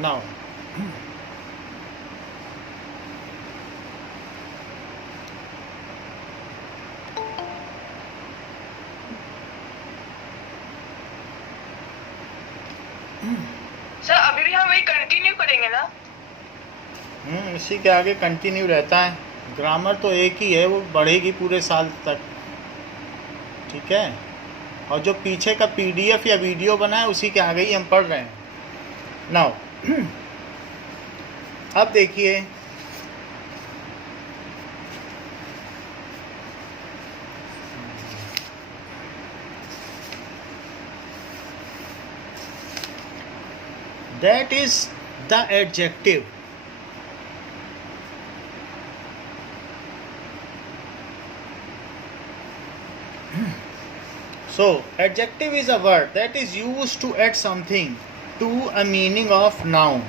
now sir अभी भी हम वही कंटिन्यू करेंगे ना? इसी के आगे कंटिन्यू रहता है। ग्रामर तो एक ही है, वो बढ़ेगी पूरे साल तक, ठीक है। और जो पीछे का पीडीएफ या वीडियो बना है उसी के आगे ही हम पढ़ रहे हैं। नाउ अब देखिए, that is the adjective. So adjective is a word that is used to add something to a meaning of noun.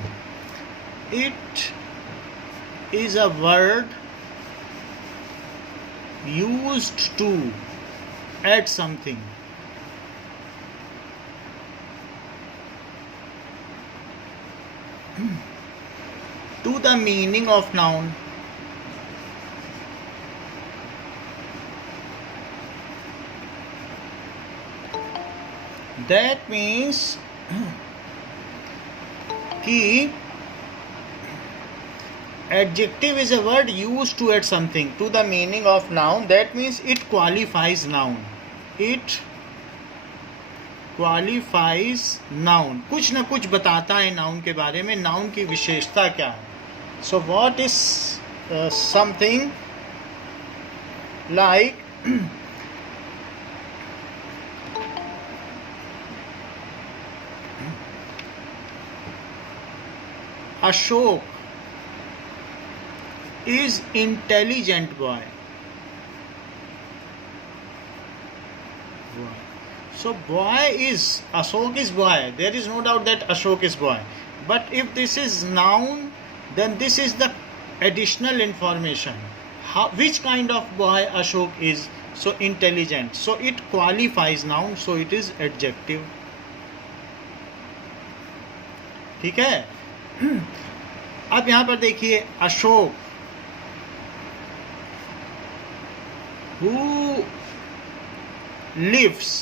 It is a word used to add something to the meaning of noun. That means कि adjective is a word used to add something to the meaning of noun. That means it qualifies noun. It qualifies noun. कुछ ना कुछ बताता है noun के बारे में, noun की विशेषता क्या है. So what is something like Ashok is intelligent boy. So boy is, Ashok is boy. There is no doubt that Ashok is boy. But if this is noun, then this is the additional information. Which kind of boy Ashok is? So intelligent. So it qualifies noun. So it is adjective. ठीक है. अब यहाँ पर देखिए, Ashok who lives,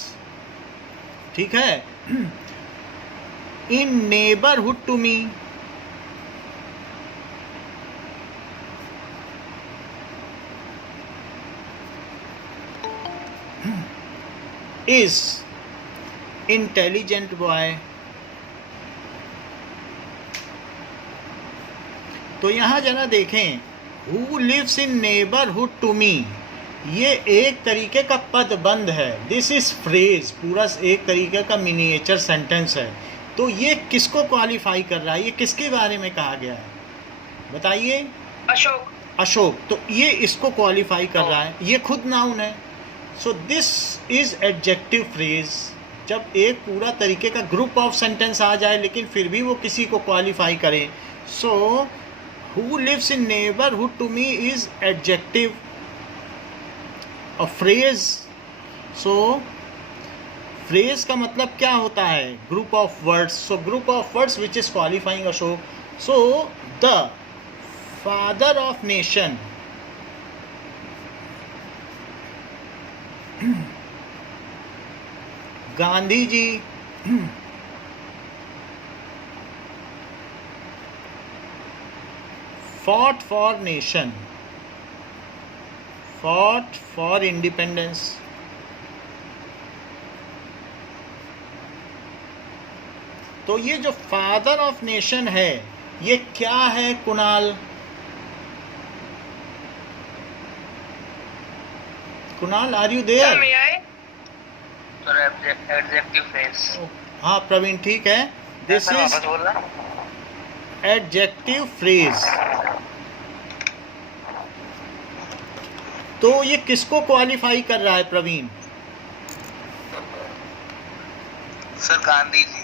ठीक है, in neighborhood to me. Is intelligent boy. तो यहाँ जरा देखें, who lives in neighborhood to me, ये एक तरीके का पदबंध है. दिस इज फ्रेज, पूरा एक तरीके का मिनिएचर सेंटेंस है. तो ये किसको क्वालिफाई कर रहा है, ये किसके बारे में कहा गया है बताइए? अशोक. अशोक. तो ये इसको क्वालिफाई कर रहा है, ये खुद नाउन है. So this is adjective phrase. जब एक पूरा तरीके का ग्रुप ऑफ सेंटेंस आ जाए लेकिन फिर भी वो किसी को क्वालिफाई करे. सो who lives in neighborhood to me is adjective, a phrase. So phrase का मतलब क्या होता है? group of words. So group of words which is qualifying Ashok. So the father of nation, Gandhi ji, fought for nation, fought for independence. तो ये जो father of nation है ये क्या है Kunal? Kunal, are you there? Adjective phrase. हाँ प्रवीण, ठीक है. This is adjective phrase. तो ये किसको क्वालिफाई कर रहा है प्रवीण? सर गांधी जी.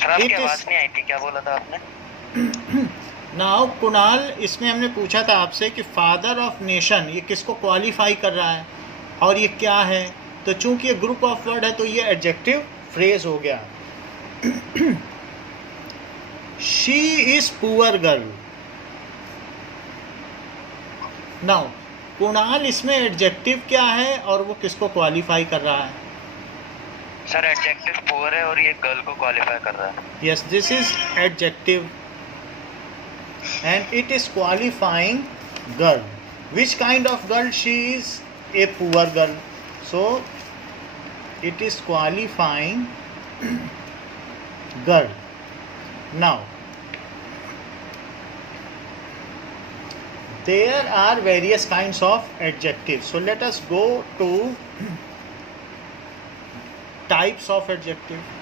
सर आपकी आवाज नहीं आई थी, क्या बोला था आपने? नाउ कुणाल, इसमें हमने पूछा था आपसे कि फादर ऑफ नेशन ये किसको क्वालिफाई कर रहा है और ये क्या है, तो चूंकि ये ग्रुप ऑफ वर्ड है तो ये एडजेक्टिव फ्रेज हो गया। She is poor girl. Now Kunal, इसमें एडजेक्टिव क्या है और वो किसको क्वालिफाई कर रहा है? सर एडजेक्टिव पुअर है और ये गर्ल को क्वालिफाई कर रहा है। Yes, this is adjective and it is qualifying girl. Which kind of girl? She is a poor girl, so it is qualifying girl. Now there are various kinds of adjectives, so let us go to types of adjective.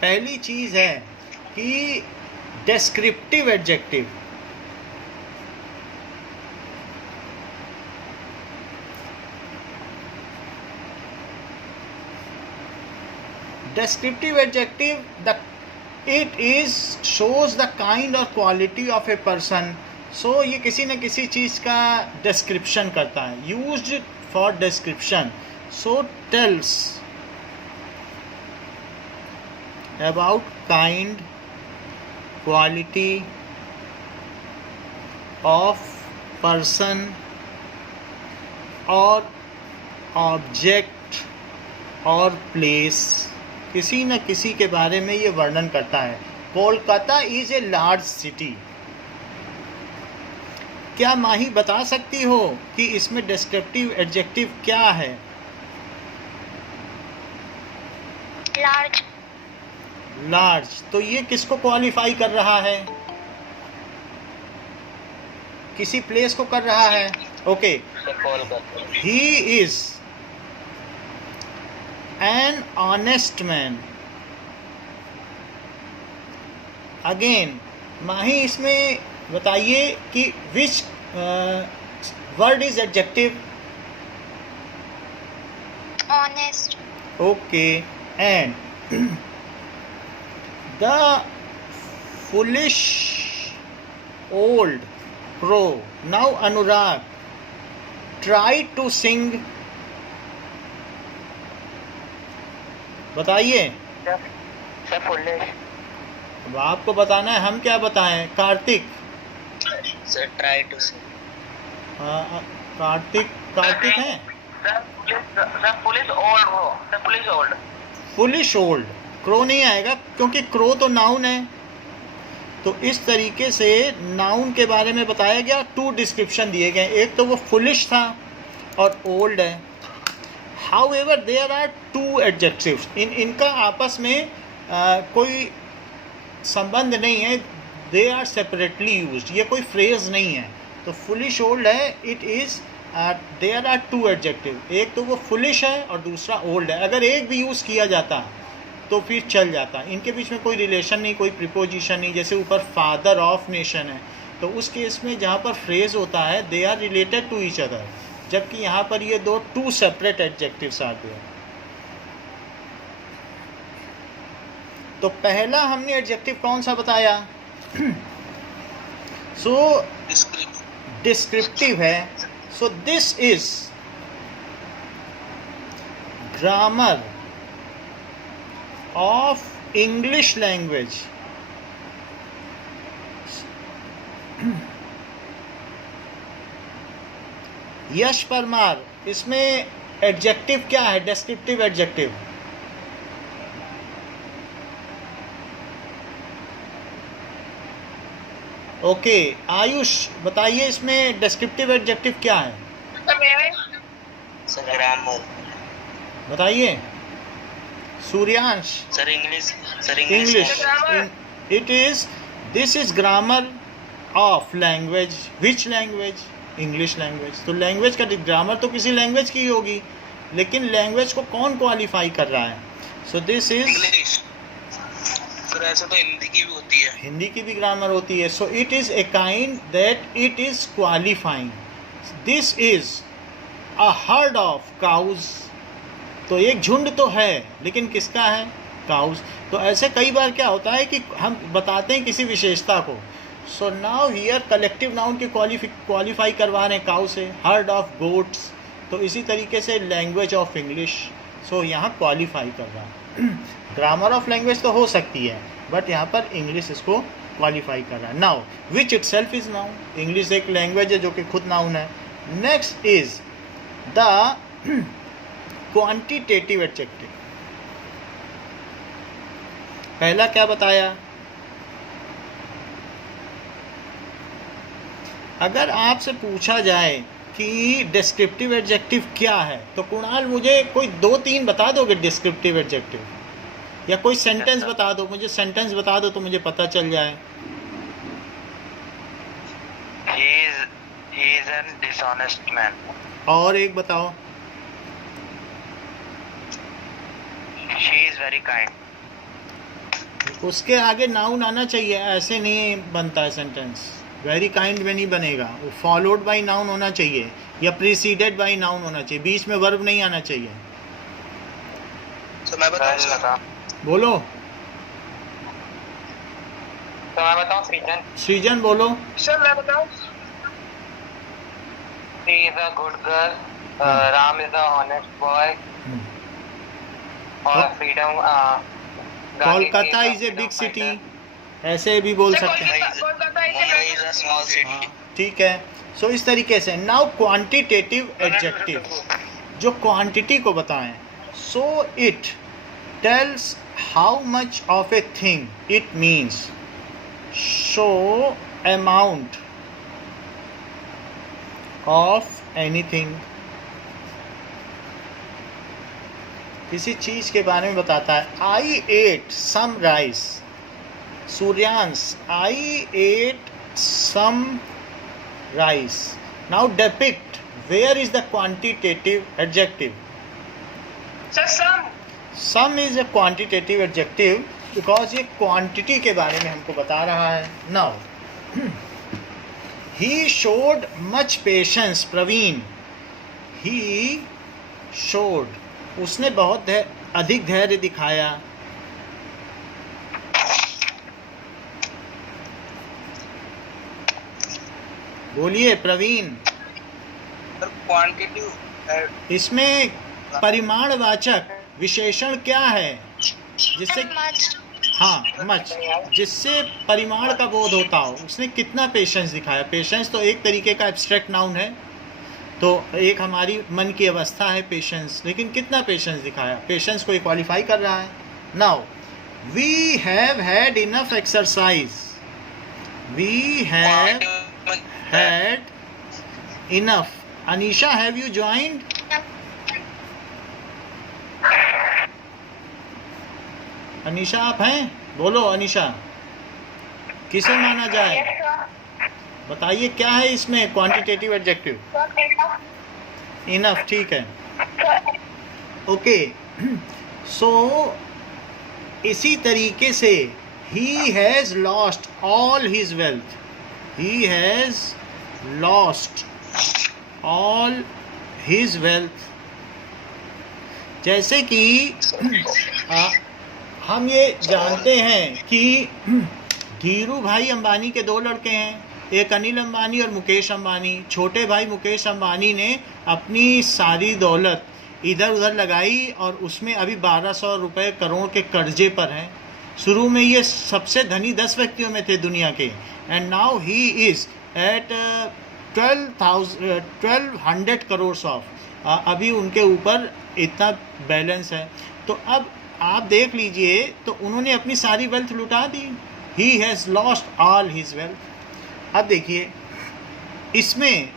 पहली चीज है कि descriptive adjective. Descriptive adjective, it is shows the kind or quality of a person. So ये किसी न किसी चीज का description करता है, used for description. So tells about kind, quality of person or object और place, किसी न किसी के बारे में ये वर्णन करता है। Kolkata is a large city. क्या माही बता सकती हो कि इसमें डिस्क्रिप्टिव एडजेक्टिव क्या है? लार्ज। लार्ज, तो ये किसको क्वालिफाई कर रहा है? किसी प्लेस को कर रहा है। Okay, he is an honest man. Again Mahi, इसमें बताइए कि which word is adjective? Honest. Okay, and the foolish old crow. Now Anurag, try to sing. बताइए। फुलिश। अब आपको बताना है, हम क्या बताएं? Kartik. Sir try to sing. Kartik है। Foolish old. क्रो नहीं आएगा क्योंकि क्रो तो नाउन है। तो इस तरीके से नाउन के बारे में बताया गया, टू डिस्क्रिप्शन दिए गए, एक तो वो फुलिश था और ओल्ड है। However there are two adjectives, इनका आपस में कोई संबंध नहीं है, दे आर सेपरेटली यूज्ड, ये कोई फ्रेज नहीं है। तो फुलिश ओल्ड है, it is there are two adjective, एक तो वो फुलिश है और दूसरा ओल्ड है। अगर एक भी यूज़ किया जाता तो फिर चल जाता, इनके बीच में कोई रिलेशन नहीं, कोई प्रिपोजिशन नहीं। जैसे ऊपर फादर ऑफ नेशन है, तो उस केस में जहाँ पर फ्रेज होता है they are related to each other, जबकि यहाँ पर ये दो टू सेपरेट एडजेक्टिव्स आते हैं। तो पहला हमने एडजेक्टिव कौन सा बताया? सो डिस्क्रिप्टिव है। So this is grammar of English language. Yash Parmar, इसमें एडजेक्टिव क्या है? Descriptive adjective. ओके, आयुष बताइए इसमें डिस्क्रिप्टिव एडजेक्टिव क्या है? Sir grammar. बताइए। Suryansh. Sir English. It is, this is grammar of language. Which language? English language. तो लैंग्वेज का ग्रामर तो किसी लैंग्वेज की होगी, लेकिन लैंग्वेज को कौन क्वालिफाई कर रहा है? So this is English. Sir ऐसा तो हिंदी की भी होती है। हिंदी की भी ग्रामर होती है। So it is a kind that it is qualifying. This is a herd of cows तो एक झुंड तो है, लेकिन किसका है? काउस। तो ऐसे कई बार क्या होता है कि हम बताते हैं किसी विशेषता को। So now here collective noun की क्वालिफाई करवा रहे हैं काउ से, हर्ड ऑफ गोट्स। तो इसी तरीके से लैंग्वेज ऑफ इंग्लिश, सो यहाँ क्वालिफाई कर रहा है। ग्रामर ऑफ लैंग्वेज तो हो सकती है, बट यहाँ पर इंग्लिश इसको क्वालिफाई कर रहा है। Now which it self is noun, English एक लैंग्वेज है जो कि खुद नाउन है। Next is the quantitative adjective. पहला क्या बताया? अगर आपसे पूछा जाए कि डिस्क्रिप्टिव एडजेक्टिव क्या है, तो कुणाल मुझे कोई 2-3 बता दोगे डिस्क्रिप्टिव एडजेक्टिव, या कोई सेंटेंस बता दो, मुझे सेंटेंस बता दो तो मुझे पता चल जाए। He is an dishonest man. और एक बताओ। She is very kind. उसके आगे नाउन आना चाहिए, ऐसे नहीं बनता है सेंटेंस। वेरी काइंड में नहीं बनेगा, वो फॉलोड बाई नाउन होना चाहिए या प्रीसीडेड बाई नाउन होना चाहिए, बीच में वर्ब नहीं आना चाहिए। तो मैं बताऊं? बोलो। तो मैं बताऊं? सृजन। सृजन बोलो। सर मैं बताऊं? She is a good girl. Ram is a honest boy. और freedom. Kolkata is a big city, ऐसे भी बोल सकते हैं। Kolkata small city. हाँ, ठीक है। सो इस तरीके से नाउ क्वांटिटेटिव एडजेक्टिव जो क्वांटिटी को बताएं। So it tells how much of a thing it means, show amount of anything, किसी चीज के बारे में बताता है। I ate some rice, Suryansh I ate some rice. Now depict where is the quantitative adjective? Sir Some is a quantitative adjective because ये quantity के बारे में हमको बता रहा है। Now he showed much patience, Praveen. he showed, उसने बहुत अधिक धैर्य दिखाया। बोलिए प्रवीण। क्वांटिटी इसमें परिमाणवाचक विशेषण क्या है जिससे, हाँ मच, जिससे परिमाण का बोध होता हो। उसने कितना पेशेंस दिखाया। पेशेंस तो एक तरीके का एब्स्ट्रैक्ट नाउन है, तो एक हमारी मन की अवस्था है पेशेंस, लेकिन कितना पेशेंस दिखाया, पेशेंस को क्वालिफाई कर रहा है। Now we have had enough exercise, we have had enough. Anisha have you joined? Anisha आप हैं? बोलो अनीशा, किसे माना जाए? बताइए क्या है इसमें क्वांटिटेटिव एडजेक्टिव? इनफ, ठीक है। ओके, सो इसी तरीके से he has lost all his wealth, he has lost all his wealth. जैसे कि हम ये जानते हैं कि धीरू भाई अंबानी के 2 लड़के हैं, एक अनिल अंबानी और मुकेश अंबानी। छोटे भाई मुकेश अंबानी ने अपनी सारी दौलत इधर उधर लगाई और उसमें अभी 1200 रुपये करोड़ के कर्जे पर हैं। शुरू में ये सबसे धनी 10 व्यक्तियों में थे दुनिया के, and now he is at 1200 crore of, अभी उनके ऊपर इतना बैलेंस है। तो अब आप देख लीजिए, तो उन्होंने अपनी सारी वेल्थ लुटा दी। He has lost all his wealth. अब देखिए इसमें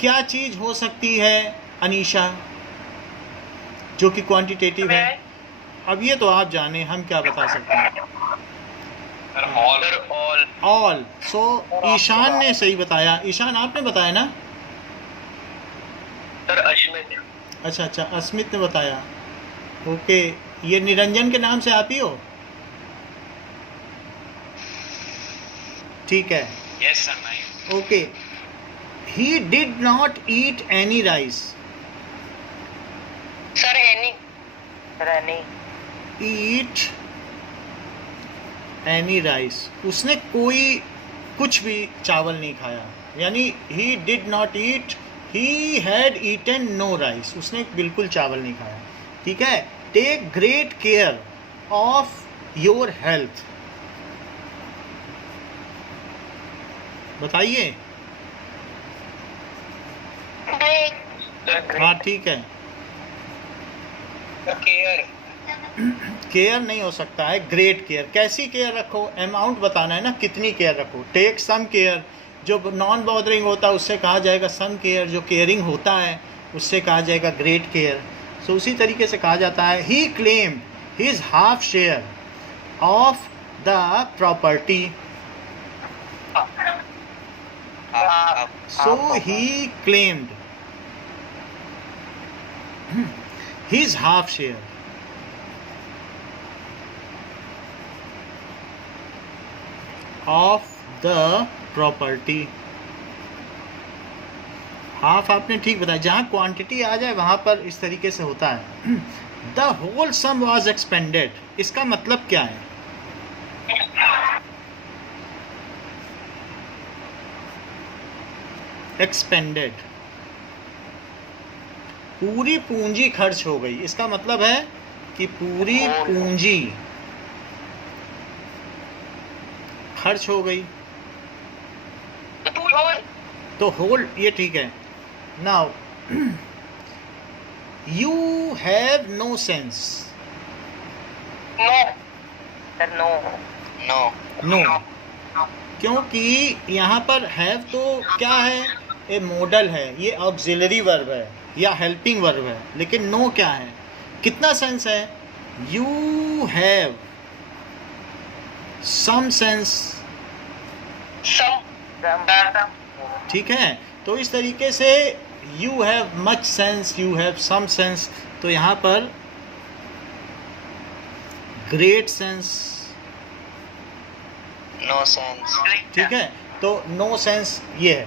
क्या चीज़ हो सकती है अनीशा, जो कि क्वांटिटेटिव है। अब ये तो आप जाने, हम क्या बता सकते हैं। ऑल। सो ईशान ने सही बताया। ईशान आपने बताया ना? सर अश्मित। अच्छा, अस्मित ने बताया। ओके, ये निरंजन के नाम से आप ही हो? ठीक है। यस सर, मैं। Okay, he did not eat any rice. Sir sir any eat any rice, उसने कोई कुछ भी चावल नहीं खाया, यानी he did not eat, he had eaten no rice, उसने बिल्कुल चावल नहीं खाया। ठीक है, take great care of your health, बताइए। हाँ ठीक है, केयर केयर नहीं हो सकता है, ग्रेट केयर। कैसी केयर रखो, अमाउंट बताना है ना, कितनी केयर रखो। टेक सम केयर, जो नॉन बॉदरिंग होता है उससे कहा जाएगा सम केयर, जो केयरिंग होता है उससे कहा जाएगा ग्रेट केयर। सो उसी तरीके से कहा जाता है he claimed his half share of the property, so he claimed his half share of the property। Half आपने ठीक बताया, जहाँ क्वांटिटी आ जाए वहाँ पर इस तरीके से होता है। The whole sum was expended, इसका मतलब क्या है? एक्सपेंडेड, पूरी पूंजी खर्च हो गई, इसका मतलब है कि पूरी पूंजी खर्च हो गई, तो होल ये ठीक है। Now you have no sense, sir no no, क्योंकि यहाँ पर हैव तो क्या है, ए मॉडल है, ये ऑक्सिलरी वर्ब है या हेल्पिंग वर्ब है, लेकिन नो क्या है, कितना सेंस है? यू हैव सम सेंस, ठीक है। तो इस तरीके से you have much sense, you have some sense, तो यहाँ पर ग्रेट सेंस, नो सेंस, ठीक है। तो नो सेंस ये है।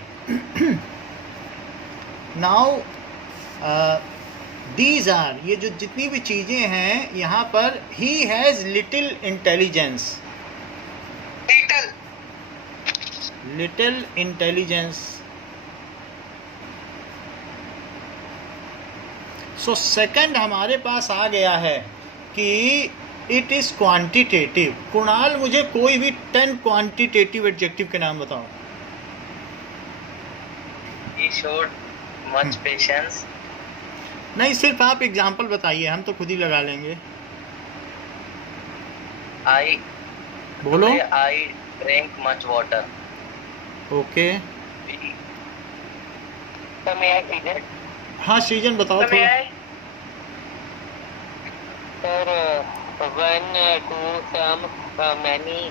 नाउ दीज आर, ये जो जितनी भी चीज़ें हैं यहाँ पर, he has little intelligence, little intelligence. So second हमारे पास आ गया है कि इट इज़ क्वांटिटेटिव। कुणाल, मुझे कोई भी 10 क्वांटिटेटिव एडजेक्टिव के नाम बताओ। ही शोड मच पेशेंस, नहीं, सिर्फ आप एग्जाम्पल बताइए, हम तो खुद ही लगा लेंगे। आई बोलो। I drink much water, okay, तो मैं सीजन, हाँ सीजन बताओ थोड़ा। Sir 1 2 some many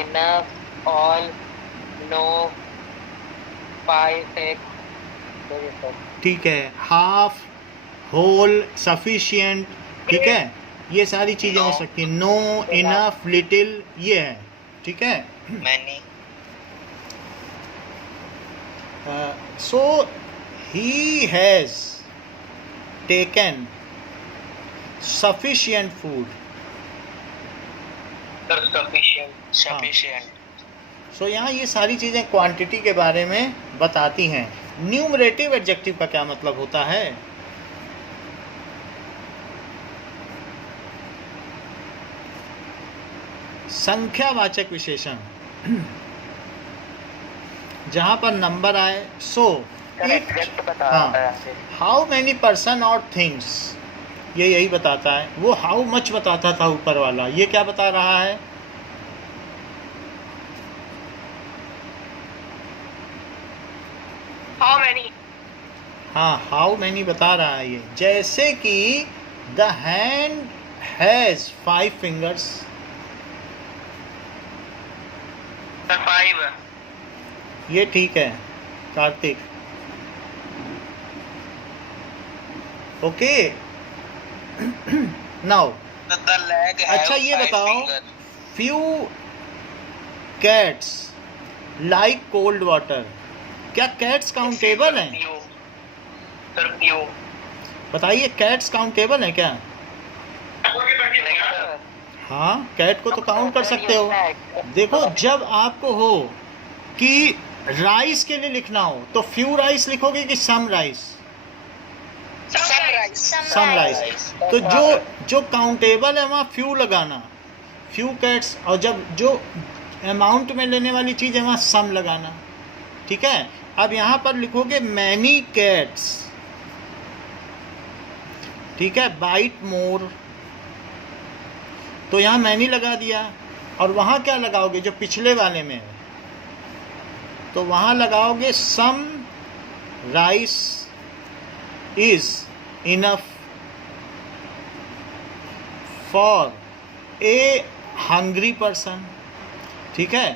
enough all no 5 6, ठीक है, हाफ, होल, सफिशिएंट, ठीक है, ये सारी चीज़ें हो सकती हैं। नो, इनफ, लिटिल, ये है, ठीक है। Many, so he has taken sufficient food, sufficient. So यहाँ ये सारी चीज़ें क्वांटिटी के बारे में बताती हैं। न्यूमरेटिव एडजेक्टिव का क्या मतलब होता है? संख्यावाचक विशेषण, जहाँ पर नंबर आए। सो हाँ, हाउ मैनी पर्सन और थिंग्स, ये यही बताता है। वो हाउ मच बताता था ऊपर वाला, ये क्या बता रहा है? हाउ मैनी, हाँ, हाउ मैनी बता रहा है ये। जैसे कि द हैंड हैज़ 5 फिंगर्स, 5, ये ठीक है Kartik, okay. Now the leg, अच्छा ये बताओ, few cats like cold water, क्या कैट्स काउंटेबल हैं? सर फ्यू, बताइए, कैट्स काउंटेबल हैं क्या? हाँ, कैट को तो काउंट कर सकते हो। देखो, जब आपको हो कि राइस के लिए लिखना हो तो फ्यू राइस लिखोगे कि सम राइस? सम राइस। तो जो काउंटेबल है वहाँ फ्यू लगाना, फ्यू कैट्स, और जब जो अमाउंट में लेने वाली चीज़ है वहाँ सम लगाना। ठीक है, अब यहाँ पर लिखोगे मैनी कैट्स, ठीक है, बाइट मोर, तो यहाँ मैनी लगा दिया। और वहाँ क्या लगाओगे जो पिछले वाले में है? तो वहाँ लगाओगे some rice is enough for a hungry person. ठीक है,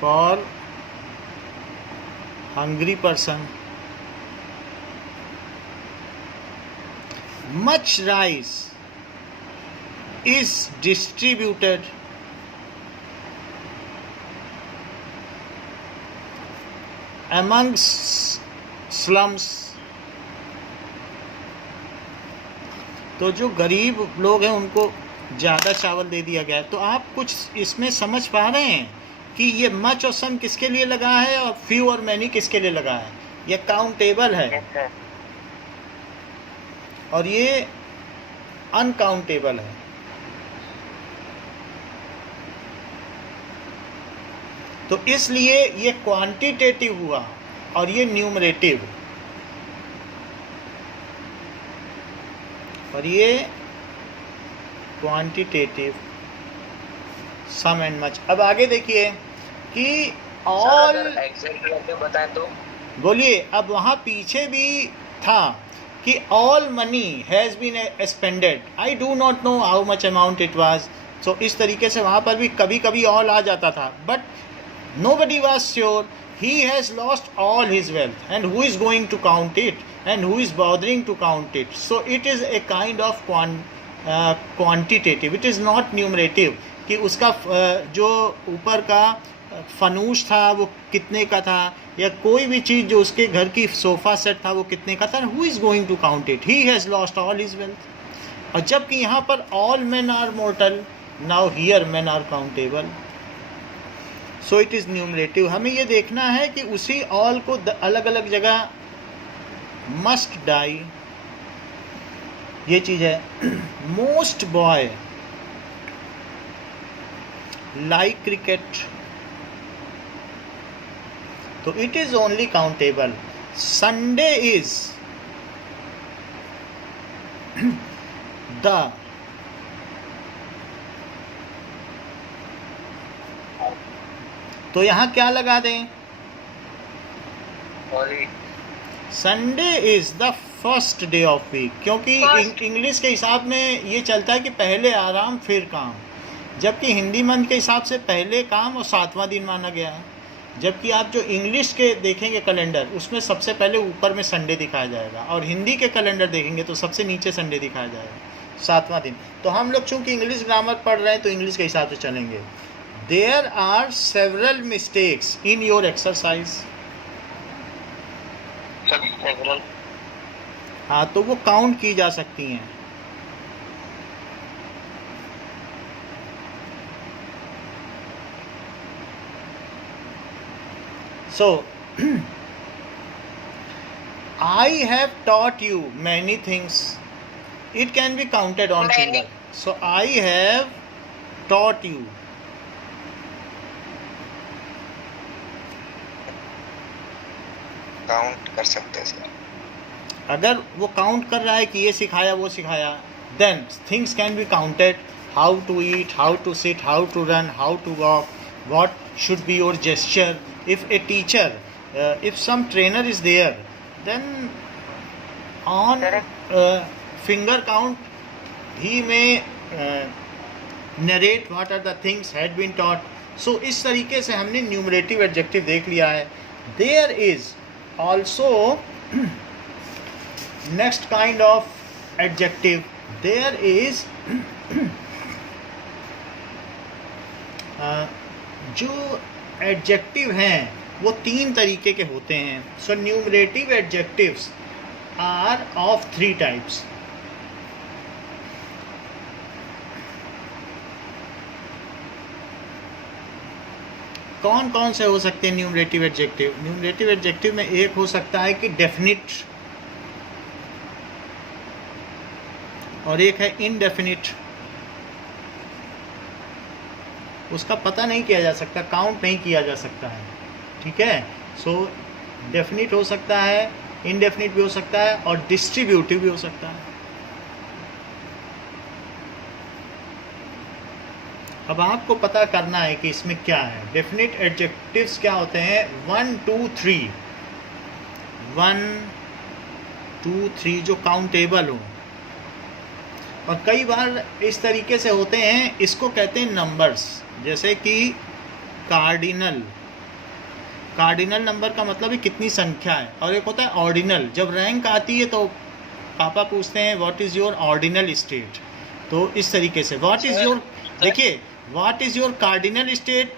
for hungry person. Much rice is distributed among slums। तो जो गरीब लोग हैं उनको ज़्यादा चावल दे दिया गया है। तो आप कुछ इसमें समझ पा रहे हैं कि ये मच और सम किसके लिए लगा है और फ्यू और मैनी किसके लिए लगा है? ये काउंटेबल है और ये अनकाउंटेबल है। तो इसलिए ये क्वांटिटेटिव हुआ और ये न्यूमरेटिव, और ये क्वांटिटेटिव, सम एंड मच। अब आगे देखिए कि ऑल, एग्जैक्ट बताएं तो बोलिए। अब वहाँ पीछे भी था कि all money has been expended, I do not know how much amount it was. So इस तरीके से वहाँ पर भी कभी कभी ऑल आ जाता था, but nobody was sure. He has lost all his wealth, and who is going to count it, and who is bothering to count it? So it is a kind of quantitative, it is not numerative कि उसका जो ऊपर का फनूश था वो कितने का था, या कोई भी चीज़ जो उसके घर की सोफ़ा सेट था वो कितने का था। who is going to count it? He has lost all his wealth। और जबकि यहाँ पर all men are mortal, now here men are countable, so it is numerative. हमें ये देखना है कि उसी ऑल को अलग अलग जगह मस्ट डाई, ये चीज़ है। मोस्ट बॉय लाइक क्रिकेट, तो it is only countable. Sunday is the, तो यहाँ क्या लगा दें? Sunday is the first day of week, क्योंकि इंग्लिश के हिसाब में ये चलता है कि पहले आराम फिर काम, जबकि हिंदी मंथ के हिसाब से पहले काम और 7वां दिन माना गया है। जबकि आप जो इंग्लिश के देखेंगे कैलेंडर, उसमें सबसे पहले ऊपर में संडे दिखाया जाएगा, और हिंदी के कैलेंडर देखेंगे तो सबसे नीचे संडे दिखाया जाएगा, 7वां दिन। तो हम लोग चूँकि इंग्लिश ग्रामर पढ़ रहे हैं तो इंग्लिश के हिसाब से चलेंगे। There are several mistakes in your exercise। several, हाँ, तो वो काउंट की जा सकती हैं। So I have taught you many things. It can be counted on finger. So I have taught you। Count कर सकते हैं सर। अगर वो काउंट कर रहा है कि ये सिखाया वो सिखाया, then things can be counted. How to eat, how to sit, how to run, how to walk, what should be your gesture. If a teacher, if some trainer is there, then on finger count he may narrate what are the things had been taught. So इस तरीके से हमने numerative adjective देख लिया है। There is also next kind of adjective, there is जो adjective हैं वो 3 तरीके के होते हैं। सो न्यूमरेटिव एडजेक्टिव्स आर ऑफ 3 टाइप्स। कौन कौन से हो सकते हैं न्यूमरेटिव एडजेक्टिव? न्यूमरेटिव एडजेक्टिव में एक हो सकता है कि डेफिनिट, और एक है इनडेफिनिट। उसका पता नहीं किया जा सकता, काउंट नहीं किया जा सकता है, ठीक है। सो डेफिनिट हो सकता है, इनडेफिनिट भी हो सकता है, और डिस्ट्रीब्यूटिव भी हो सकता है। अब आपको पता करना है कि इसमें क्या है। डेफिनिट एडजेक्टिव्स क्या होते हैं? 1 2 3, 1 2 3 जो काउंटेबल हो, और कई बार इस तरीके से होते हैं, इसको कहते हैं नंबर्स। जैसे कि कार्डिनल, कार्डिनल नंबर का मतलब है कितनी संख्या है, और एक होता है ऑर्डिनल। जब रैंक आती है तो पापा पूछते हैं what is your ordinal state. तो इस तरीके से व्हाट इज़ योर, देखिए what is your cardinal state,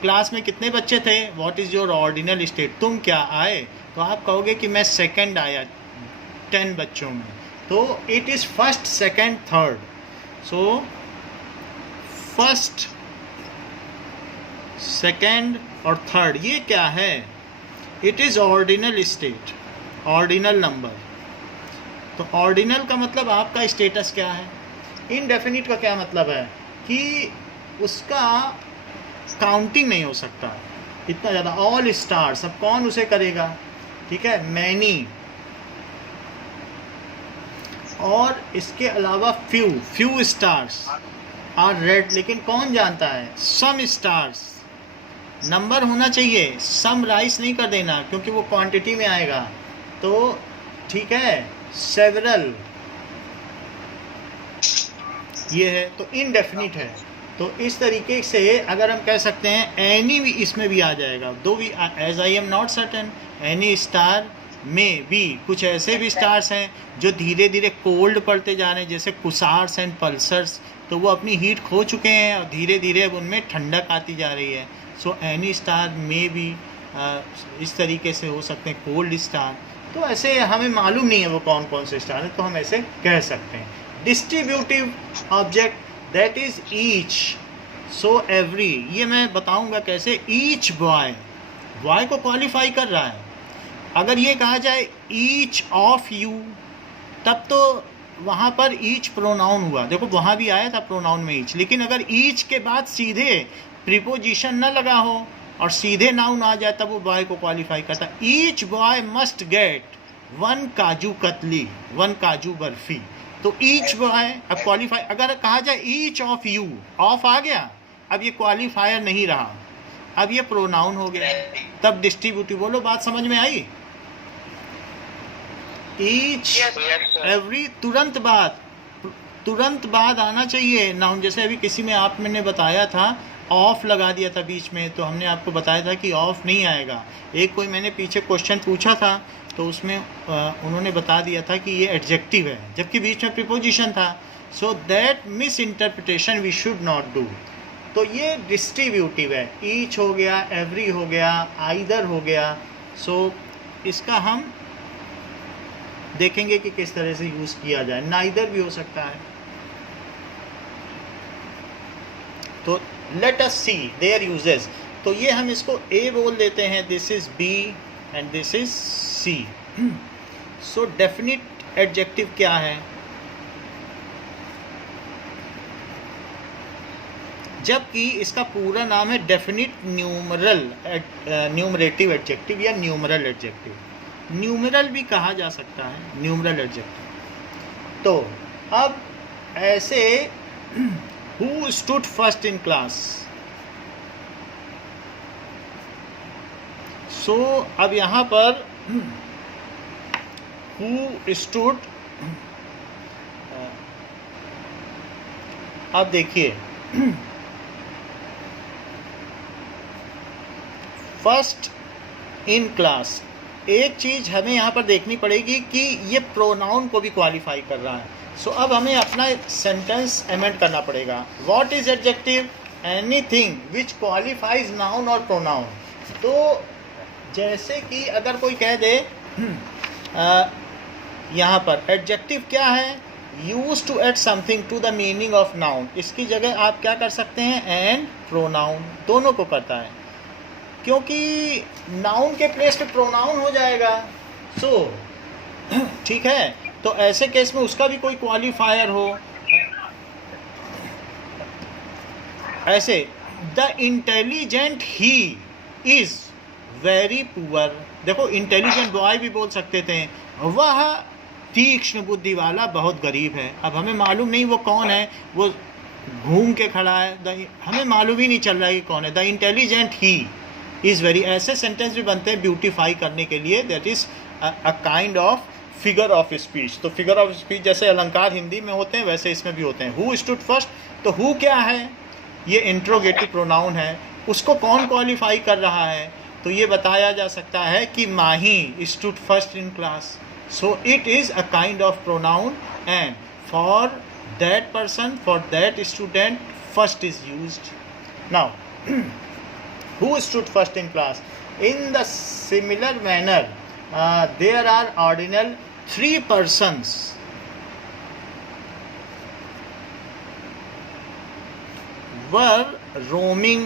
class में कितने बच्चे थे, what is your ordinal state, तुम क्या आए, तो आप कहोगे कि मैं सेकंड आया 10 बच्चों में। तो it is first, second, third. So first, second और थर्ड, ये क्या है? It is ordinal state, ordinal number. तो ऑर्डिनल का मतलब आपका स्टेटस क्या है। इनडेफिनिट का क्या मतलब है कि उसका काउंटिंग नहीं हो सकता इतना ज़्यादा, ऑल स्टार्स, अब कौन उसे करेगा, ठीक है, मैनी। और इसके अलावा फ्यू स्टार्स आर रेड, लेकिन कौन जानता है, सम स्टार्स। नंबर होना चाहिए, सम राइस नहीं कर देना क्योंकि वो क्वांटिटी में आएगा। तो ठीक है, सेवरल ये है, तो इनडेफिनिट है। तो इस तरीके से अगर हम कह सकते हैं एनी भी इसमें भी आ जाएगा, दो भी, as I am not certain, any star में भी कुछ ऐसे भी स्टार्स हैं जो धीरे धीरे कोल्ड पड़ते जा रहे हैं, जैसे कुसार्स एंड पल्सर्स। तो वो अपनी हीट खो चुके हैं और धीरे धीरे अब उनमें ठंडक आती जा रही है। सो एनी स्टार में भी इस तरीके से हो सकते हैं, कोल्ड स्टार। तो ऐसे हमें मालूम नहीं है वो कौन कौन से स्टार हैं, तो हम ऐसे कह सकते हैं। Distributive object, that is each, so every, ये मैं बताऊंगा कैसे। ईच बॉय, बॉय को क्वालिफाई कर रहा है। अगर ये कहा जाए ईच ऑफ यू, तब तो वहाँ पर ईच प्रोनाउन हुआ, देखो वहाँ भी आया था प्रोनाउन में ईच। लेकिन अगर ईच के बाद सीधे प्रीपोजिशन न लगा हो और सीधे नाउन आ जाए, तब वो बॉय को क्वालिफाई करता। Each boy must get 1 kaju katli, 1 काजू बर्फी। तो ईच बॉय अब क्वालिफाई। अगर कहा जाए ईच ऑफ यू, ऑफ आ गया, अब ये क्वालिफायर नहीं रहा, अब ये प्रोनाउन हो गया, तब डिस्ट्रीब्यूटिव। बोलो बात समझ में आई? ईच, एवरी, तुरंत बाद आना चाहिए नाउन। जैसे अभी किसी में आप मैंने बताया था, ऑफ लगा दिया था बीच में, तो हमने आपको बताया था कि ऑफ नहीं आएगा। एक कोई मैंने पीछे क्वेश्चन पूछा था, तो उसमें उन्होंने बता दिया था कि ये एडजेक्टिव है, जबकि बीच में प्रीपोजिशन था। So that misinterpretation we should not do. तो ये डिस्ट्रीब्यूटिव है, ईच हो गया, एवरी हो गया, आइदर हो गया। सो इसका हम देखेंगे कि किस तरह से यूज़ किया जाए। नाइदर भी हो सकता है। तो let us see their uses. तो ये हम इसको ए बोल देते हैं, this is B and this is C. So definite adjective क्या है? जबकि इसका पूरा नाम है डेफिनिट न्यूमरेटिव एडजेक्टिव या न्यूमरल एडजेक्टिव। न्यूमरल भी कहा जा सकता है, न्यूमरल एडजेक्टिव। तो अब ऐसे who stood first in class, so अब यहाँ पर हु स्टूड, अब देखिए फर्स्ट इन क्लास। एक चीज़ हमें यहाँ पर देखनी पड़ेगी कि ये प्रोनाउन को भी क्वालिफाई कर रहा है। सो अब हमें अपना सेंटेंस एमेंड करना पड़ेगा। What is adjective? Anything which qualifies noun और प्रोनाउन। तो जैसे कि अगर कोई कह दे यहाँ पर एडजेक्टिव क्या है? Use to add something to the meaning of noun. इसकी जगह आप क्या कर सकते हैं? एंड प्रोनाउन, दोनों को करता है। क्योंकि नाउन के प्लेस पे प्रोनाउन हो जाएगा। सो ठीक है, तो ऐसे केस में उसका भी कोई क्वालिफायर हो। ऐसे the intelligent he is very poor. देखो इंटेलिजेंट बॉय भी बोल सकते थे, वह तीक्ष्ण बुद्धि वाला बहुत गरीब है। अब हमें मालूम नहीं वो कौन है, वो घूम के खड़ा है, हमें मालूम ही नहीं चल रहा है कि कौन है। The intelligent he is very, ऐसे सेंटेंस भी बनते हैं ब्यूटीफाई करने के लिए, that is a kind of figure of speech. तो फिगर ऑफ स्पीच जैसे अलंकार हिंदी में होते हैं वैसे इसमें भी होते हैं। हु स्टूड फर्स्ट, तो हु क्या है, ये इंट्रोगेटिव प्रोनाउन है, उसको कौन क्वालिफाई कर रहा है, तो ये बताया जा सकता है कि Mahi stood first in class. So it is a kind of pronoun and for that person, for that student, first is used. Now who stood first in class? In the similar manner there are ordinal 3 persons were roaming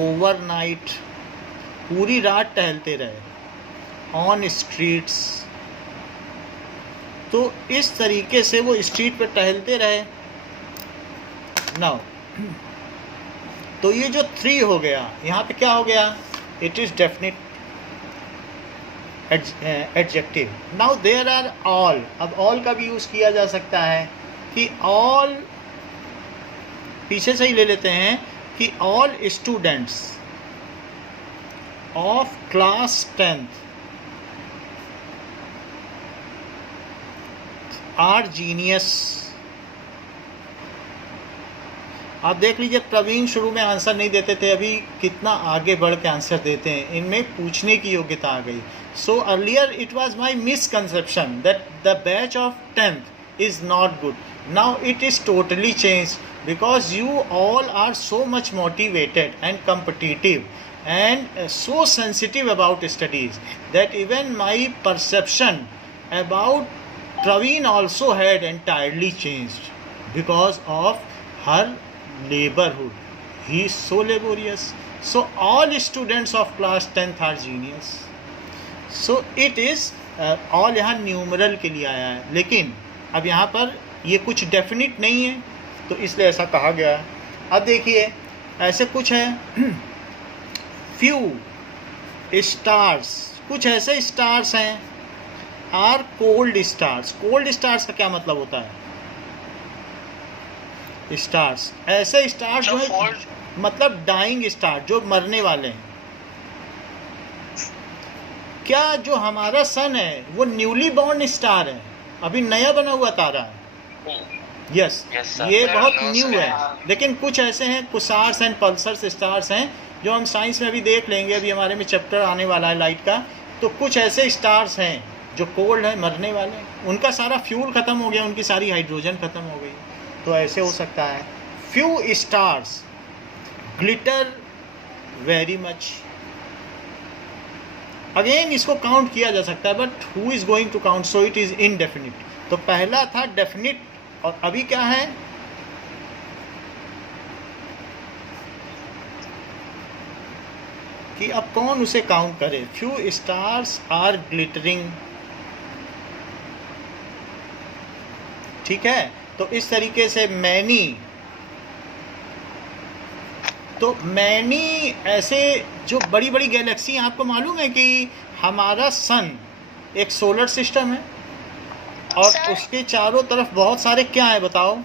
overnight, पूरी रात टहलते रहे on streets। तो इस तरीके से वो street पर टहलते रहे। नाउ तो ये जो 3 हो गया, यहाँ पे क्या हो गया, it is definite adjective. Now there are all, अब ऑल का भी यूज़ किया जा सकता है कि ऑल, पीछे से ही ले लेते हैं कि all students of class 10th are genius. आप देख लीजिए, प्रवीण शुरू में आंसर नहीं देते थे, अभी कितना आगे बढ़ के आंसर देते हैं, इनमें पूछने की योग्यता आ गई। So earlier it was my misconception that the batch of 10th is not good. Now it is totally changed because you all are so much motivated and competitive and so sensitive about studies that even my perception about Praveen also had entirely changed because of her laborhood. He is so laborious. So all students of class 10th are genius. So it is all यहाँ numeral के लिए आया है, लेकिन अब यहाँ पर ये कुछ डेफिनिट नहीं है तो इसलिए ऐसा कहा गया है। अब देखिए ऐसे कुछ है, few stars, कुछ ऐसे स्टार्स हैं are cold stars. Cold stars का क्या मतलब होता है, स्टार्स ऐसे स्टार्स जो है, मतलब डाइंग स्टार, जो मरने वाले हैं। क्या जो हमारा सन है वो न्यूली बॉर्न स्टार है, अभी नया बना हुआ तारा है। यस, ये बहुत न्यू है, लेकिन कुछ ऐसे हैं कुसार्स एंड पल्सर्स स्टार्स हैं जो हम साइंस में भी देख लेंगे, अभी हमारे में चैप्टर आने वाला है लाइट का। तो कुछ ऐसे स्टार्स हैं जो कोल्ड है, मरने वाले, उनका सारा फ्यूल ख़त्म हो गया, उनकी सारी हाइड्रोजन ख़त्म हो गई, तो ऐसे हो सकता है। Few stars glitter very much, again इसको काउंट किया जा सकता है, but who is going to count, so it is indefinite. तो पहला था डेफिनिट और अभी क्या है, कि अब कौन उसे काउंट करे। फ्यू स्टार्स आर ग्लिटरिंग, ठीक है। तो इस तरीके से मैनी, तो मैनी ऐसे जो बड़ी बड़ी गैलेक्सी, आपको मालूम है कि हमारा सन एक सोलर सिस्टम है और उसके चारों तरफ बहुत सारे क्या है बताओ,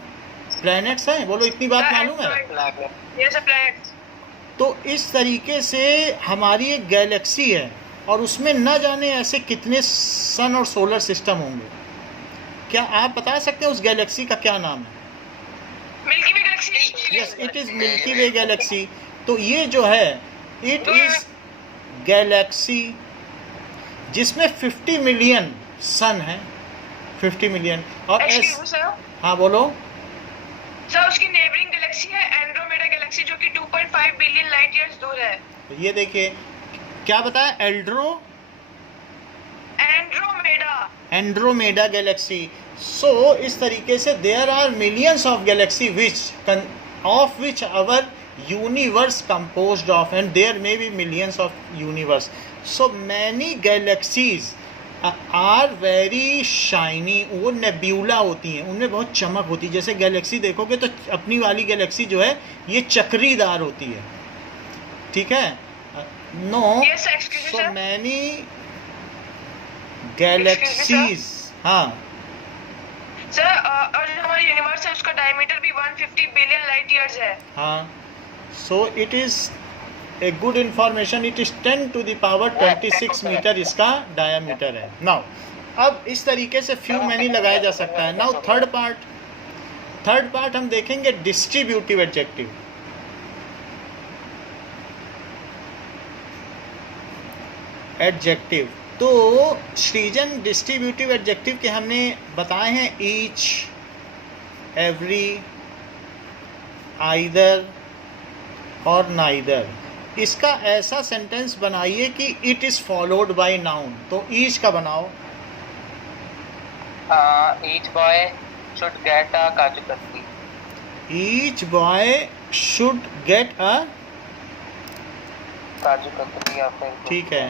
प्लैनेट्स हैं, बोलो इतनी बात मालूम है। तो इस तरीके से हमारी एक गैलेक्सी है और उसमें न जाने ऐसे कितने सन और सोलर सिस्टम होंगे। क्या आप बता सकते हैं उस गैलेक्सी का क्या नाम है? Milky way Galaxy. Yes, it is milky way Galaxy. तो ये जो है इट इज़ गैलेक्सी जिसमें 50 मिलियन सन है, 50 मिलियन। और हाँ बोलो सर, उसकी नेबरिंग गैलेक्सी है एंड्रोमेडा गैलेक्सी, जो कि 2.5 बिलियन लाइट ईयर्स दूर है। तो ये देखिए क्या बताया, एंड्रोमेडा गैलेक्सी। सो इस तरीके से there are millions of galaxy which of which our universe composed of, and there may be millions of universe. So many galaxies are very shiny. वो नेब्यूला होती हैं, उनमें बहुत चमक होती है. जैसे गैलेक्सी देखोगे तो अपनी वाली गैलेक्सी जो है ये चक्रीदार होती है, ठीक है. नो, Yes, sir, excuse me, so sir. many galaxies. हाँ, सर और जो हमारा यूनिवर्स है उसका डायमीटर भी 150 बिलियन लाइट ईयर्स है. हाँ. So it is a good information. It is 10 to the power 26 metre इसका डायमीटर है. Now, अब इस तरीके से few many लगाया जा सकता है. Now थर्ड पार्ट हम देखेंगे डिस्ट्रीब्यूटिव एडजेक्टिव. एडजेक्टिव तो सृजन डिस्ट्रीब्यूटिव एडजेक्टिव के हमने बताए हैं ईच, एवरी, आइदर और नाइदर. इसका ऐसा सेंटेंस बनाइए कि it is followed by noun. तो ईच का बनाओ. Each boy should get a kaju katli. Each boy should get a, kaju katli या फिर ठीक है,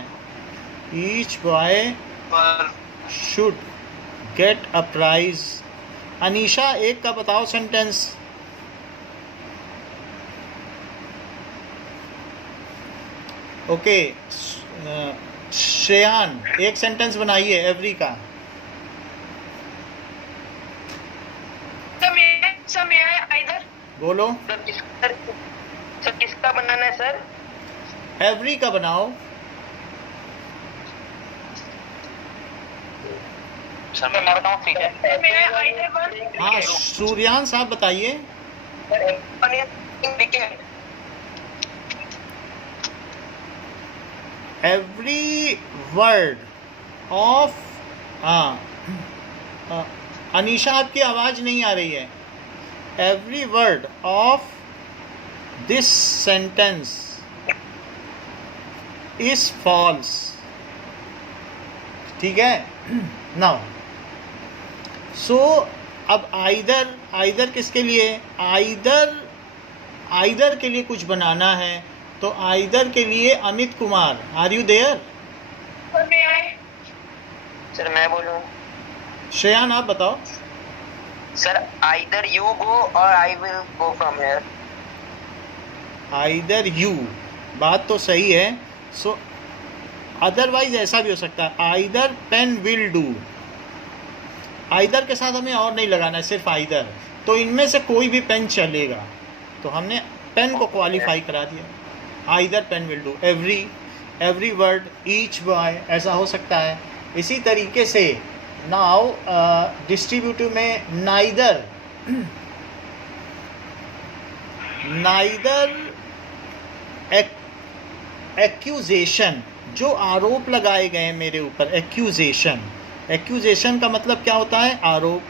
ईच बॉय पर should get a prize. Anisha एक का बताओ सेंटेंस. ओके, श्रेयान एक सेंटेंस बनाइए एवरी का. सर मैं आइदर. बोलो. सर किसका बनाना है सर? एवरी का बनाओ. सर मैं बताता हूँ ठीक है. सर मैं आइदर वन. हाँ, सूर्यान साहब बताइए. एवरी वर्ड ऑफ, अनीशा आपकी आवाज़ नहीं आ रही है. Every word of this sentence is false. ठीक है. नाउ सो अब आइदर किसके लिए? आइदर के लिए कुछ बनाना है. तो आइदर के लिए Amit Kumar, are you there? Sir मैं आए. सर मैं बोलूँ? श्रेयान आप बताओ. सर आइदर यू गो और I will go from here. Either you, बात तो सही है. सो अदरवाइज ऐसा भी हो सकता है, either pen will do. Either के साथ हमें और नहीं लगाना है, सिर्फ आइदर. तो इनमें से कोई भी पेन चलेगा. तो हमने पेन को क्वालिफाई करा दिया. Either pen will do. Every word, each boy, ऐसा हो सकता है. इसी तरीके से नाउ डिस्ट्रीब्यूटिव में नाइदर एक्यूजेशन, जो आरोप लगाए गए हैं मेरे ऊपर, एक्यूजेशन का मतलब क्या होता है? आरोप.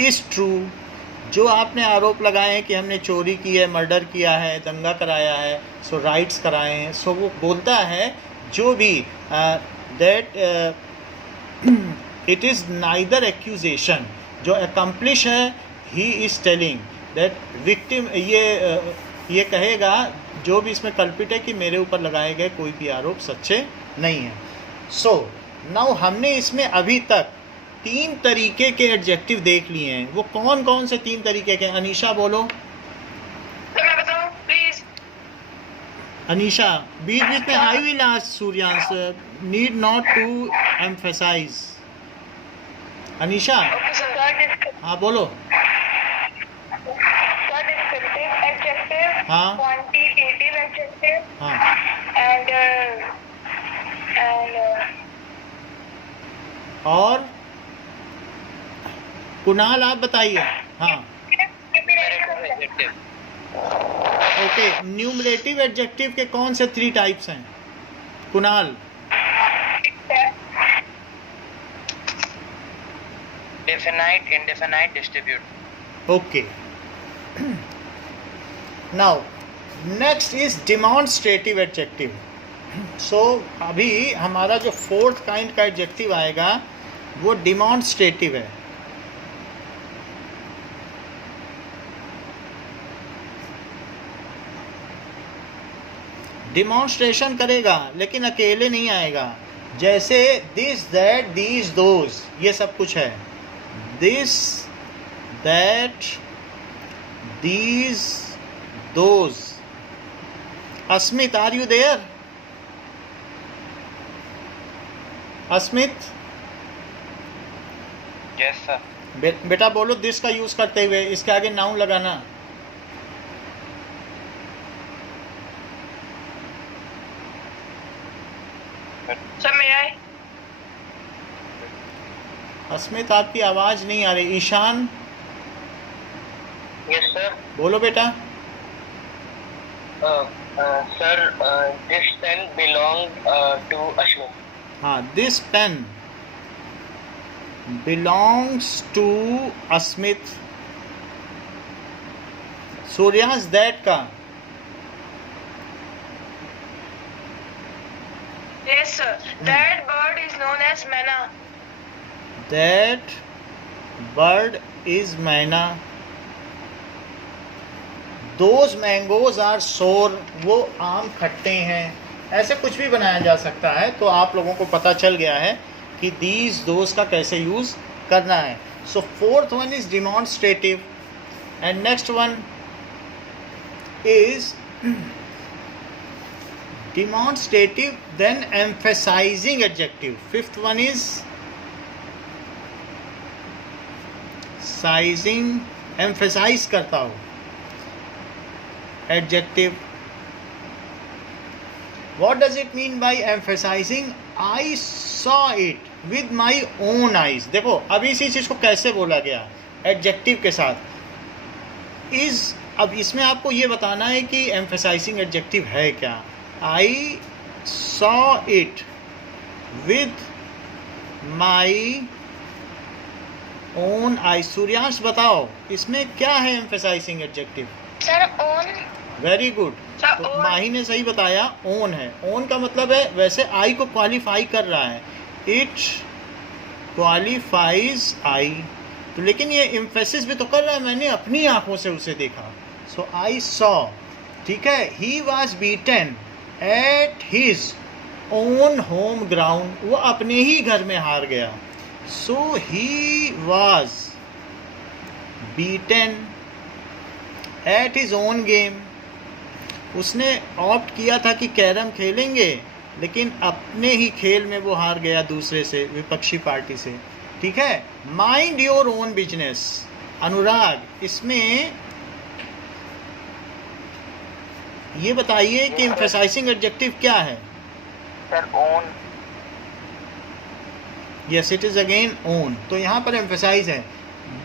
इज़ ट्रू, जो आपने आरोप लगाए हैं कि हमने चोरी की है, मर्डर किया है, दंगा कराया है, सो राइट्स कराए हैं. सो वो बोलता है जो भी that it is neither accusation. जो अकम्प्लिश है, he is telling that victim, ये कहेगा जो भी इसमें कल्पित है कि मेरे ऊपर लगाए गए कोई भी आरोप सच्चे नहीं हैं. सो नाउ हमने इसमें अभी तक 3 तरीके के एडजेक्टिव देख लिए हैं. वो कौन कौन से 3 तरीके के? अनीशा बोलो. सर मैं बताऊँ प्लीज. अनीशा, बीच बीच में I will ask Suryansh, need not to emphasize. Anisha okay sir. हाँ बोलो. सर डिस्क्रिप्टिव एडजेक्टिव, हाँ. क्वांटिटेटिव एडजेक्टिव हाँ, एंड और कुणाल आप बताइए. हाँ ओके, न्यूमरेटिव एडजेक्टिव के कौन से 3 टाइप्स हैं Kunal? Definite, indefinite, distribute. Okay. Now next is demonstrative adjective. So अभी हमारा जो 4th काइंड का एडजेक्टिव आएगा वो डिमॉन्स्ट्रेटिव है. डिमॉन्स्ट्रेशन करेगा लेकिन अकेले नहीं आएगा। जैसे दिस दैट दीज दोज, ये सब कुछ है। This that these those. Asmit, are you there? Asmit, yes sir. बेटा बोलो दिस का यूज करते हुए, इसके आगे नाउन लगाना। सर मैं आए। अस्मित आपकी आवाज नहीं आ रही। Ishan Yes, sir. बोलो बेटा। Sir, this pen belonged to Ashwin. हाँ, this pen belongs to Asmit. Suryansh that का Yes sir. That bird is known as Mena. That bird is myna. Those mangoes are sour, वो आम खट्टे हैं। ऐसे कुछ भी बनाया जा सकता है। तो आप लोगों को पता चल गया है कि दीज दोज का कैसे यूज करना है। So fourth one is demonstrative and next one is demonstrative then emphasizing adjective. Fifth one is sizing, emphasize करता हो adjective. What does it mean by emphasizing? I saw it with my own eyes. देखो अब इसी चीज को कैसे बोला गया adjective के साथ is। अब इसमें आपको ये बताना है कि emphasizing adjective है क्या। I saw it with my own eyes. Suryansh बताओ इसमें क्या है emphasizing adjective? Sir own. Very good. Sir, तो own. माही ने सही बताया, ओन है। ओन का मतलब है वैसे आई को क्वालिफाई कर रहा है। इट क्वालिफाइज आई। तो लेकिन ये एम्फेसिस भी तो कर रहा है, मैंने अपनी आंखों से उसे देखा। सो आई सॉ, ठीक है। He was beaten at his own home ground, वो अपने ही घर में हार गया। So he was beaten at his own game, उसने ऑप्ट किया था कि कैरम खेलेंगे, लेकिन अपने ही खेल में वो हार गया दूसरे से, विपक्षी पार्टी से। ठीक है। Mind your own business. Anurag, इसमें ये बताइए कि एम्फसाइजिंग एडजेक्टिव क्या है? Sir, own. Yes, it is again own. तो यहाँ पर एम्फसाइज है।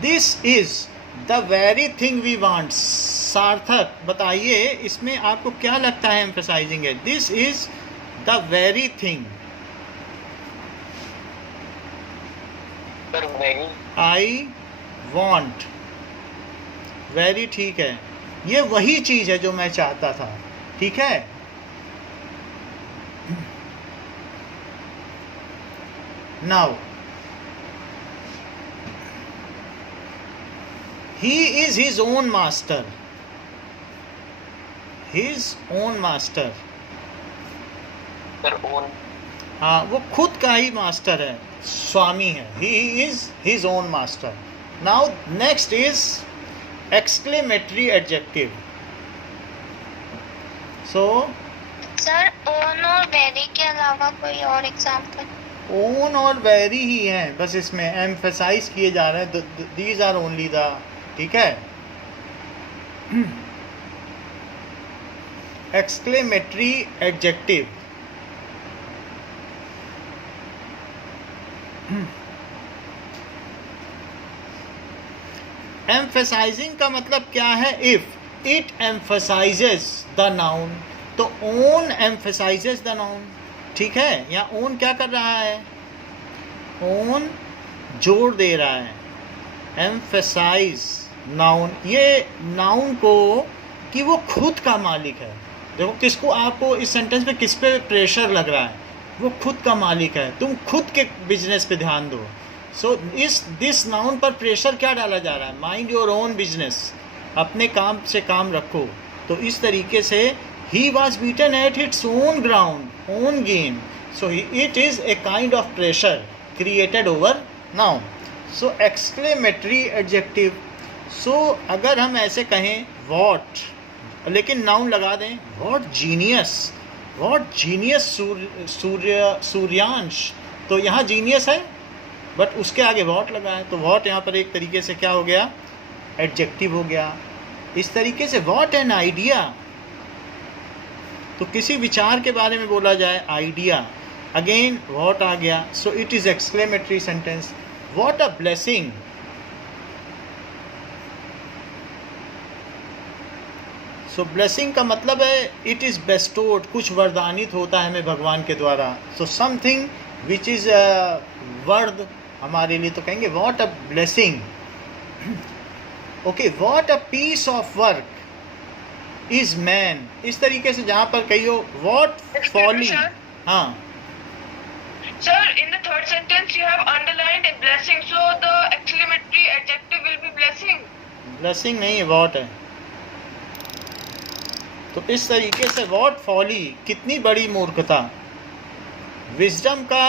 This is the very thing we want. Sarthak, बताइए इसमें आपको क्या लगता है एम्फसाइजिंग है? This is the very thing Sir, very. I want. Very ठीक है, ये वही चीज है जो मैं चाहता था। ठीक है। Now he is his own master. His own master, Sir, own. हाँ, वो खुद का ही मास्टर है, स्वामी है। He is his own master. Now next is exclamatory adjective. So sir own और वेरी के अलावा कोई और एग्जांपल? ओन और वेरी ही हैं, बस इसमें एम्फसाइज किए जा रहे हैं। दीज आर ओनली द, ठीक है। एक्सक्लेमेटरी एडजेक्टिव, एम्फसाइजिंग का मतलब क्या है? If it emphasises the noun, तो ओन एम्फसाइजेस द नाउन। ठीक है। यहाँ ओन क्या कर रहा है? ओन जोड़ दे रहा है। एम्फसाइज नाउन, ये नाउन को कि वो खुद का मालिक है। देखो किसको, आपको इस सेंटेंस में किस पे प्रेशर लग रहा है? वो खुद का मालिक है, तुम खुद के बिजनेस पे ध्यान दो। सो इस दिस नाउन पर प्रेशर क्या डाला जा रहा है? माइंड योर ओन बिजनेस, अपने काम से काम रखो। तो इस तरीके से he was beaten at its own ground, own game. So it is a kind of pressure created over noun. So exclamatory adjective. So अगर हम ऐसे कहें what, लेकिन नाउन लगा दें, what genius सूर्यांश, तो यहाँ जीनियस है बट उसके आगे what लगा है, तो what यहाँ पर एक तरीके से क्या हो गया, एडजेक्टिव हो गया. इस तरीके से what an idea, तो किसी विचार के बारे में बोला जाए आइडिया, अगेन what आ गया. सो it is exclamatory sentence. what a blessing, so blessing का मतलब है इट इज़ बेस्टोड, कुछ वरदानित होता है हमें भगवान के द्वारा. सो समथिंग विच इज़ वर्द हमारे लिए, तो कहेंगे what a blessing. Okay, what a piece of work is man. इस तरीके से जहाँ पर कहियो व्हाट फॉली. हाँ Sir, in the third sentence you have underlined a blessing, so the exclamatory adjective will be blessing. Blessing नहीं है, what है. तो इस तरीके से व्हाट फॉली, कितनी बड़ी मूर्खता. विजडम का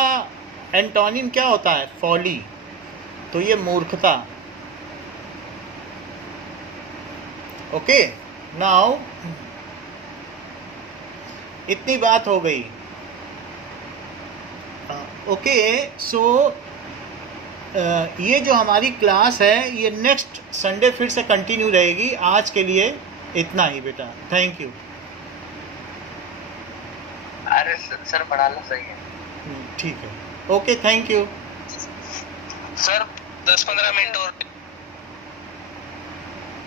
एंटोनिम क्या होता है, फॉली, तो ये मूर्खता. ओके, नाउ इतनी बात हो गई. ओके, सो ये जो हमारी क्लास है ये नेक्स्ट संडे फिर से कंटिन्यू रहेगी. आज के लिए इतना ही बेटा, थैंक यू. अरे सर पढ़ाना सही है. ठीक है, okay, thank you sir 10-15 minute और